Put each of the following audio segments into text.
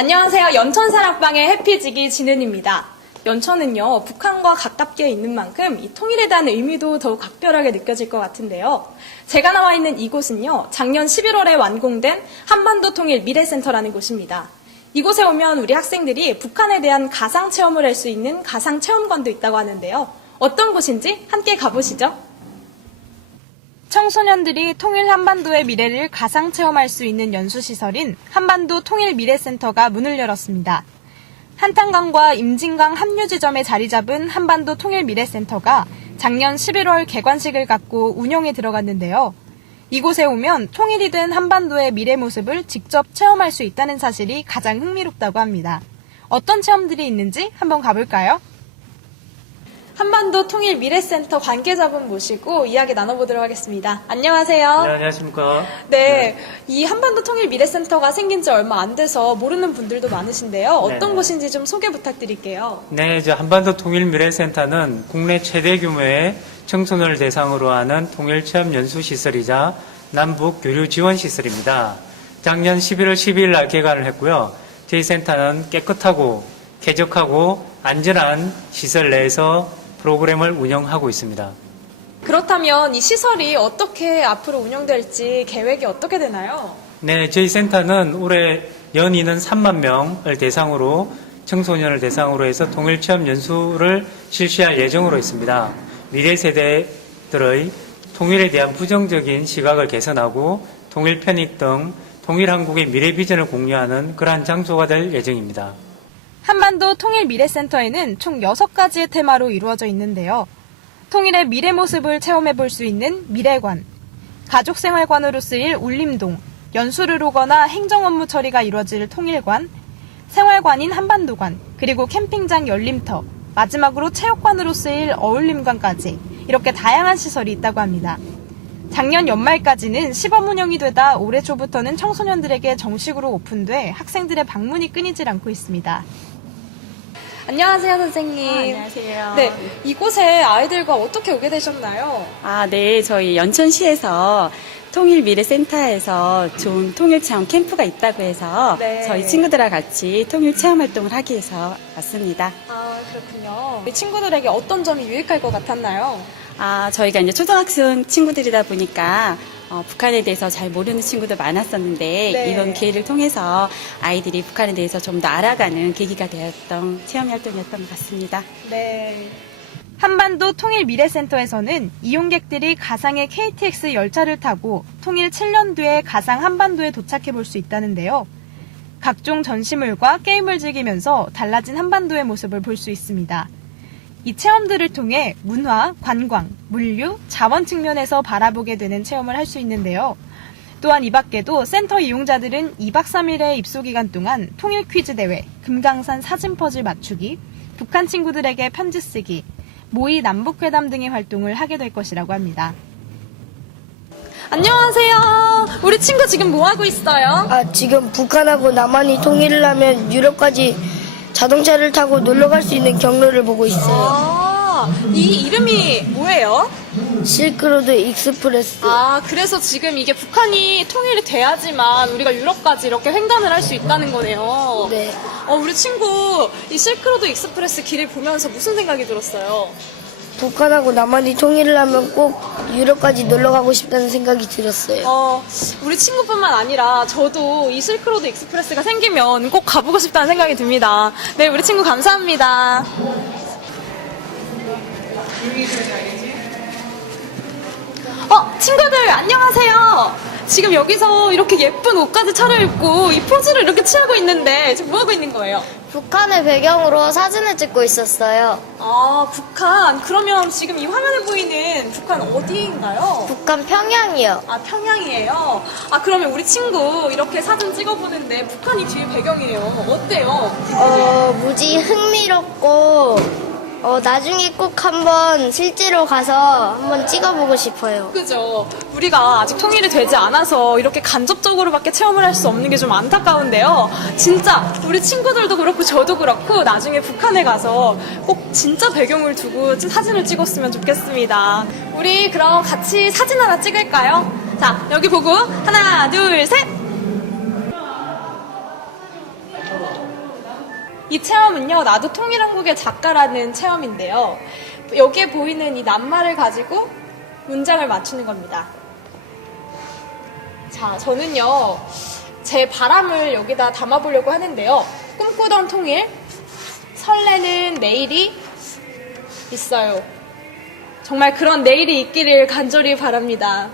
안녕하세요. 연천 사랑방의 해피지기 진은입니다. 연천은요, 북한과 가깝게 있는 만큼 이 통일에 대한 의미도 더욱 각별하게 느껴질 것 같은데요. 제가 나와 있는 이곳은요, 작년 11월에 완공된 한반도 통일 미래센터라는 곳입니다. 이곳에 오면 우리 학생들이 북한에 대한 가상 체험을 할 수 있는 가상 체험관도 있다고 하는데요. 어떤 곳인지 함께 가보시죠. 청소년들이 통일 한반도의 미래를 가상 체험할 수 있는 연수시설인 한반도 통일 미래센터가 문을 열었습니다. 한탄강과 임진강 합류 지점에 자리 잡은 한반도 통일 미래센터가 작년 11월 개관식을 갖고 운영에 들어갔는데요. 이곳에 오면 통일이 된 한반도의 미래 모습을 직접 체험할 수 있다는 사실이 가장 흥미롭다고 합니다. 어떤 체험들이 있는지 한번 가볼까요? 한반도 통일 미래센터 관계자분 모시고 이야기 나눠보도록 하겠습니다. 안녕하세요. 네, 안녕하십니까. 네, 이 한반도 통일 미래센터가 생긴 지 얼마 안 돼서 모르는 분들도 많으신데요. 어떤 네. 곳인지 좀 소개 부탁드릴게요. 네, 이제 한반도 통일 미래센터는 국내 최대 규모의 청소년을 대상으로 하는 통일 체험 연수 시설이자 남북 교류 지원 시설입니다. 작년 11월 12일 날 개관을 했고요. 저희 센터는 깨끗하고 쾌적하고 안전한 시설 내에서 프로그램을 운영하고 있습니다. 그렇다면 이 시설이 어떻게 앞으로 운영될지 계획이 어떻게 되나요? 네, 저희 센터는 올해 연인은 3만 명을 대상으로 청소년을 대상으로 해서 통일체험 연수를 실시할 예정으로 있습니다. 미래 세대들의 통일에 대한 부정적인 시각을 개선하고 통일 편익 등 통일 한국의 미래 비전을 공유하는 그러한 장소가 될 예정입니다. 한반도 통일 미래센터에는 총 6가지의 테마로 이루어져 있는데요. 통일의 미래 모습을 체험해 볼 수 있는 미래관, 가족생활관으로 쓰일 울림동, 연수를 오거나 행정 업무 처리가 이루어질 통일관, 생활관인 한반도관, 그리고 캠핑장 열림터, 마지막으로 체육관으로 쓰일 어울림관까지 이렇게 다양한 시설이 있다고 합니다. 작년 연말까지는 시범 운영이 되다 올해 초부터는 청소년들에게 정식으로 오픈돼 학생들의 방문이 끊이질 않고 있습니다. 안녕하세요, 선생님. 아, 안녕하세요. 네, 이곳에 아이들과 어떻게 오게 되셨나요? 아, 네. 저희 연천시에서 통일미래센터에서 좋은 통일 체험 캠프가 있다고 해서 네. 저희 친구들과 같이 통일 체험 활동을 하기 위해서 왔습니다. 아, 그렇군요. 우리 친구들에게 어떤 점이 유익할 것 같았나요? 아, 저희가 이제 초등학생 친구들이다 보니까 어, 북한에 대해서 잘 모르는 친구도 많았었는데 네. 이번 기회를 통해서 아이들이 북한에 대해서 좀 더 알아가는 계기가 되었던 체험 활동이었던 것 같습니다. 네. 한반도 통일 미래센터에서는 이용객들이 가상의 KTX 열차를 타고 통일 7년 뒤에 가상 한반도에 도착해 볼 수 있다는데요. 각종 전시물과 게임을 즐기면서 달라진 한반도의 모습을 볼 수 있습니다. 이 체험들을 통해 문화, 관광, 물류, 자원 측면에서 바라보게 되는 체험을 할 수 있는데요. 또한 이 밖에도 센터 이용자들은 2박 3일의 입소 기간 동안 통일 퀴즈 대회, 금강산 사진 퍼즐 맞추기, 북한 친구들에게 편지 쓰기, 모의 남북회담 등의 활동을 하게 될 것이라고 합니다. 안녕하세요. 우리 친구 지금 뭐 하고 있어요? 아, 지금 북한하고 남한이 통일을 하면 유럽까지 자동차를 타고 놀러 갈 수 있는 경로를 보고 있어요. 아, 이 이름이 뭐예요? 실크로드 익스프레스. 아, 그래서 지금 이게 북한이 통일이 돼야지만 우리가 유럽까지 이렇게 횡단을 할 수 있다는 거네요. 네. 어, 우리 친구 이 실크로드 익스프레스 길을 보면서 무슨 생각이 들었어요? 북한하고 남한이 통일을 하면 꼭 유럽까지 놀러 가고 싶다는 생각이 들었어요. 어, 우리 친구뿐만 아니라 저도 이 실크로드 익스프레스가 생기면 꼭 가보고 싶다는 생각이 듭니다. 네, 우리 친구 감사합니다. 어, 친구들 안녕하세요. 지금 여기서 이렇게 예쁜 옷까지 차려입고 이 포즈를 이렇게 취하고 있는데 지금 뭐 하고 있는 거예요? 북한을 배경으로 사진을 찍고 있었어요. 아, 북한. 그러면 지금 이 화면에 보이는 북한 어디인가요? 북한 평양이요. 아, 평양이에요? 아, 그러면 우리 친구 이렇게 사진 찍어보는데 북한이 뒤에 배경이에요. 어때요? 어, 무지 흥미롭고, 어, 나중에 꼭 한번 실제로 가서 한번 찍어보고 싶어요. 그죠? 우리가 아직 통일이 되지 않아서 이렇게 간접적으로밖에 체험을 할 수 없는 게 좀 안타까운데요. 진짜 우리 친구들도 그렇고 저도 그렇고 나중에 북한에 가서 꼭 진짜 배경을 두고 사진을 찍었으면 좋겠습니다. 우리 그럼 같이 사진 하나 찍을까요? 자, 여기 보고 하나, 둘, 셋! 이 체험은요, 나도 통일한국의 작가라는 체험인데요. 여기에 보이는 이 낱말을 가지고 문장을 맞추는 겁니다. 자, 저는요, 제 바람을 여기다 담아보려고 하는데요. 꿈꾸던 통일, 설레는 내일이 있어요. 정말 그런 내일이 있기를 간절히 바랍니다.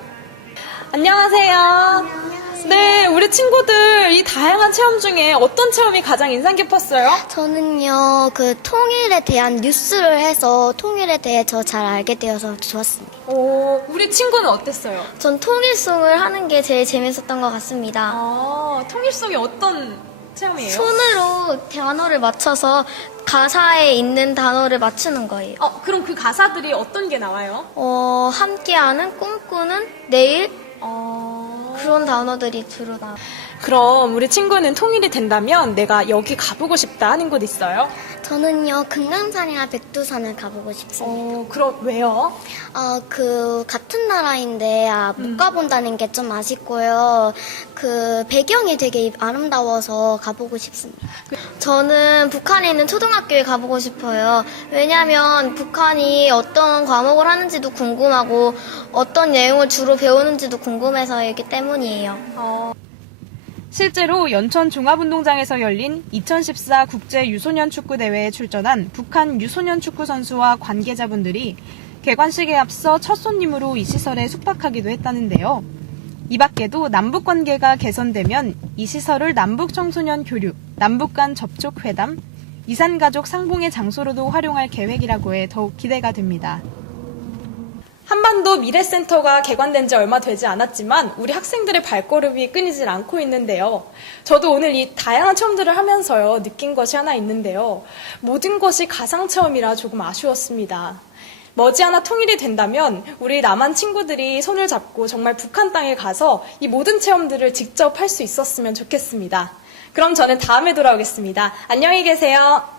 안녕하세요. 네, 우리 친구들 이 다양한 체험 중에 어떤 체험이 가장 인상 깊었어요? 저는요, 그 통일에 대한 뉴스를 해서 통일에 대해 저잘 알게 되어서 좋았습니다. 오, 우리 친구는 어땠어요? 전 통일송을 하는 게 제일 재밌었던 것 같습니다. 아, 통일성이 어떤 체험이에요? 손으로 단어를 맞춰서 가사에 있는 단어를 맞추는 거예요. 어, 그럼 그 가사들이 어떤 게 나와요? 어, 함께하는, 꿈꾸는, 내일 어... 그런 단어들이 주로 나와요. 그럼 우리 친구는 통일이 된다면 내가 여기 가보고 싶다 하는 곳 있어요? 저는요, 금강산이나 백두산을 가보고 싶습니다. 어, 그럼 왜요? 어, 그, 같은 나라인데, 아, 못 가본다는 게 좀 아쉽고요. 그, 배경이 되게 아름다워서 가보고 싶습니다. 저는 북한에 있는 초등학교에 가보고 싶어요. 왜냐면, 북한이 어떤 과목을 하는지도 궁금하고, 어떤 내용을 주로 배우는지도 궁금해서이기 때문이에요. 실제로 연천 종합운동장에서 열린 2014 국제 유소년 축구 대회에 출전한 북한 유소년 축구 선수와 관계자분들이 개관식에 앞서 첫 손님으로 이 시설에 숙박하기도 했다는데요. 이 밖에도 남북 관계가 개선되면 이 시설을 남북 청소년 교류, 남북 간 접촉 회담, 이산 가족 상봉의 장소로도 활용할 계획이라고 해 더욱 기대가 됩니다. 한반도 미래센터가 개관된 지 얼마 되지 않았지만 우리 학생들의 발걸음이 끊이질 않고 있는데요. 저도 오늘 이 다양한 체험들을 하면서요, 느낀 것이 하나 있는데요. 모든 것이 가상 체험이라 조금 아쉬웠습니다. 머지않아 통일이 된다면 우리 남한 친구들이 손을 잡고 정말 북한 땅에 가서 이 모든 체험들을 직접 할 수 있었으면 좋겠습니다. 그럼 저는 다음에 돌아오겠습니다. 안녕히 계세요.